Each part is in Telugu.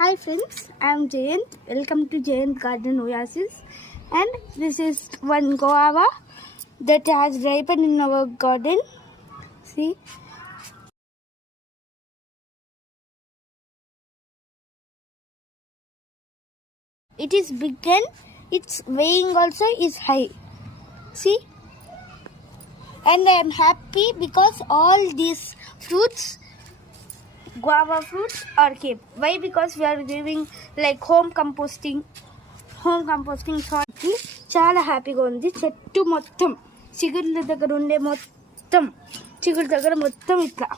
Hi friends, I am Jayant. Welcome to Jayant Garden Oasis. And this is one guava that has ripened in our garden. See? It is big and its weighing also is high. See? And I am happy because all these fruits guava fruits or cape. Why? Because we are doing like home composting, home composting షాట్కి చాలా హ్యాపీగా ఉంది. చెట్టు మొత్తం చిగుళ్ళ దగ్గర ఉండే మొత్తం చిగుళ్ళ దగ్గర మొత్తం ఇట్లా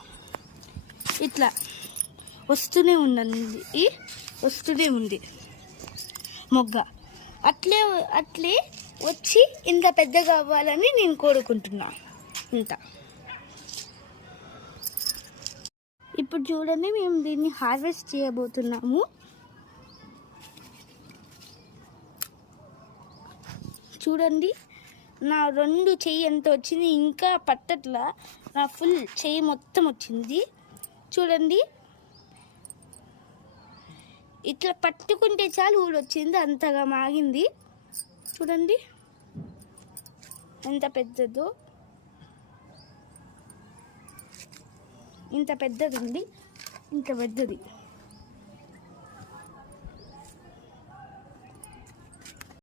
ఇట్లా వస్తూనే ఉందండి. వస్తూనే ఉంది మొగ్గ. అట్లే అట్లే వచ్చి ఇంత పెద్దగా అవ్వాలని నేను కోరుకుంటున్నా. ఇంత ఇప్పుడు చూడండి మేము దీన్ని హార్వెస్ట్ చేయబోతున్నాము. చూడండి నా రెండు చెయ్యి ఎంత వచ్చింది ఇంకా పట్టట్లా నా ఫుల్ చెయ్యి మొత్తం వచ్చింది. చూడండి ఇట్లా పట్టుకుంటే చాలు ఊరు వచ్చింది అంతగా మాగింది. చూడండి ఎంత పెద్దదో. ఇంత పెద్దది ఉంది ఇంత పెద్దది.